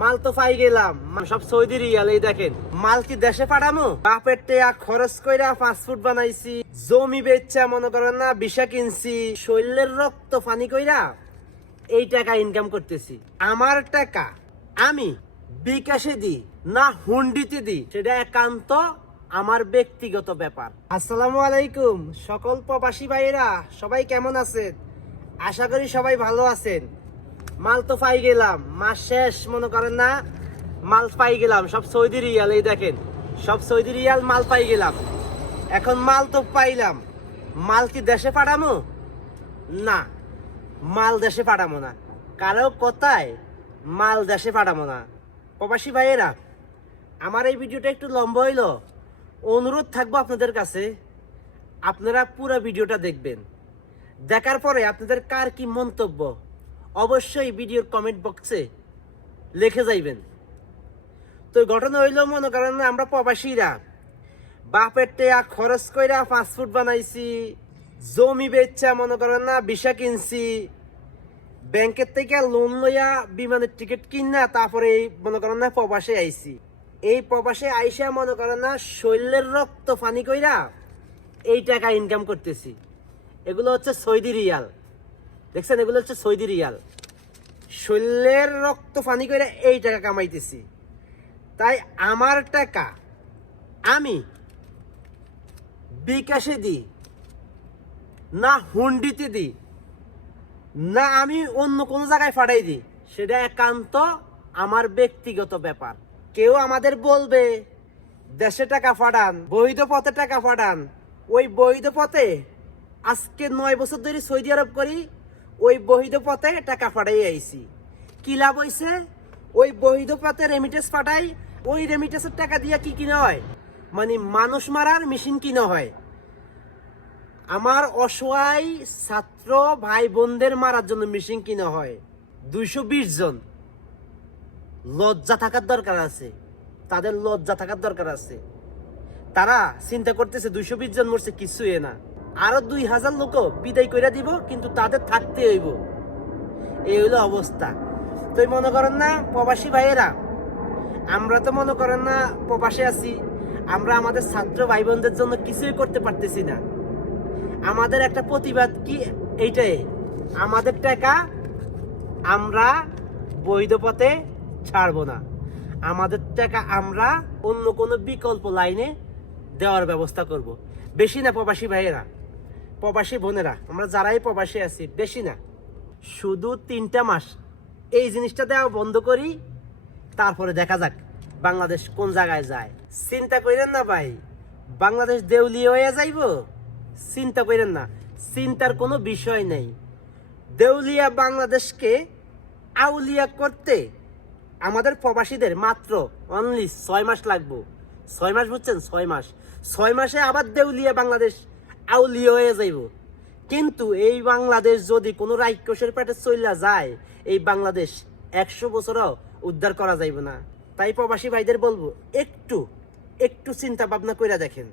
মাল তো পাই গেলাম। সব সৌদি রিয়াল, এই দেখেন। মাল কি দেশে পাঠামো? বাপের টেয়া খরচ কইরা ফাস্টফুড বানাইছি। জমি বেচা, মনে করেন না বিষা কিনছি। শরীরের রক্ত পানি কইরা এই টাকা ইনকাম করতেছি। আমার টাকা আমি বিকাশে দিই, না হুন্ডিতে দিই। সেটা একান্ত আমার ব্যক্তিগত ব্যাপার। আসসালামু আলাইকুম, সকল প্রবাসী ভাইরা সবাই কেমন আছেন? আশা করি সবাই ভালো আছেন। মাল তো পাই গেলাম, মাস শেষ, মনে করেন না, মাল পাই গেলাম, সব সৌদি রিয়াল, এই দেখেন, সব সৌদি রিয়াল মাল পাই গেলাম। এখন মাল তো পাইলাম। মাল কি দেশে পাঠামো? না, মাল দেশে পাঠাবো না। কারও কোথায় মাল দেশে পাঠাবো না। প্রবাসী ভাইয়েরা, আমার এই ভিডিওটা একটু লম্বা হইল। অনুরোধ থাকব আপনাদের কাছে, আপনারা পুরো ভিডিওটা দেখবেন। দেখার পরে আপনাদের কার কি মন্তব্য? অবশ্যই ভিডিওর কমেন্ট বক্সে লিখে যাইবেন। তো ঘটনা হইল মনে করেন আমরা প্রবাসীরা, বাপের টেয়া খরচ কইরা ফাস্টফুড বানাইছি, জমি বেচা মনে করেন না বিষা কিনছি, ব্যাংকের থেকে লোন লইয়া বিমানের টিকিট কিনা, তারপরে এই মনে করেন না প্রবাসে আইছি। এই প্রবাসে আইসা মনে করেন না শরীরের রক্ত পানি কইরা এই টাকা ইনকাম করতেছি। এগুলো হচ্ছে সৌদি রিয়াল। দেখছেন, এগুলো হচ্ছে সৌদি রিয়াল। শরীরের রক্ত পানি কইরা এই টাকা কামাইতেছি। তাই আমার টাকা আমি বিকাশে দিই, না হুন্ডিতে দিই, না আমি অন্য কোনো জায়গায় ফাটাই দিই। সেটা একান্ত আমার ব্যক্তিগত ব্যাপার। কেউ আমাদের বলবে, দেশে টাকা ফাটান, বৈধ পথে টাকা ফাটান। ওই বৈধ পথে আজকে নয় বছর ধরে সৌদি আরব করি ওই বৈধ পথে টাকা ফাটাই আইছি। কি লাভ হইছে? ওই বৈধ পথে রেমিটেন্স পাঠাই ওই রেমিটেন্সের টাকা দিয়ে কি কিনা হয়? মানে মানুষ মারার মেশিন কিনা হয়? আমার অসহায় ছাত্র ভাই বোনদের মারার জন্য মেশিন কিনা হয়? দুইশো বিশ জন। লজ্জা থাকার দরকার আছে। তাদের লজ্জা থাকার দরকার আছে। তারা চিন্তা করতেছে দুইশো বিশ জন মরছে, কিছুই না। আরও দুই হাজার লোক বিদায় করে দিব, কিন্তু তাদের থাকতে হইব। এই হইল অবস্থা। তো মনে করেন না, প্রবাসী ভাইয়েরা, আমরা তো মনে করেন না প্রবাসে আছি, আমরা আমাদের ছাত্র ভাই বোনদের জন্য কিছুই করতে পারতেছি না। আমাদের একটা প্রতিবাদ কি এইটাই, আমাদের টাকা আমরা বৈধ পথে ছাড়বো না। আমাদের টাকা আমরা অন্য কোনো বিকল্প লাইনে দেওয়ার ব্যবস্থা করব। বেশি না প্রবাসী ভাইয়েরা। প্রবাসী বোনেরা, আমরা যারাই প্রবাসী আছি, বেশি না। শুধু তিনটা মাস। এই জিনিসটা দেওয়া বন্ধ করি, তারপরে দেখা যাক বাংলাদেশ কোন জায়গায় যায়। চিন্তা করেন না ভাই, বাংলাদেশ দেউলিয়া হয়ে যাইব? চিন্তা করেন না, চিন্তার কোনো বিষয় নেই। দেউলিয়া বাংলাদেশকে আউলিয়া করতে আমাদের প্রবাসীদের মাত্র অনলি ছয় মাস লাগবো। ছয় মাস বুঝছেন? ছয় মাস। ছয় মাসে আবার দেউলিয়া বাংলাদেশ আউলিয়া হয়ে যাইব। কিন্তু এই বাংলাদেশ যদি কোনো রাক্ষসের পেটে চইলা যায়, এই বাংলাদেশ একশো বছরও উদ্ধার করা যাইব না। তাই প্রবাসী ভাইদের বলব, একটু একটু চিন্তা ভাবনা করে দেখেন।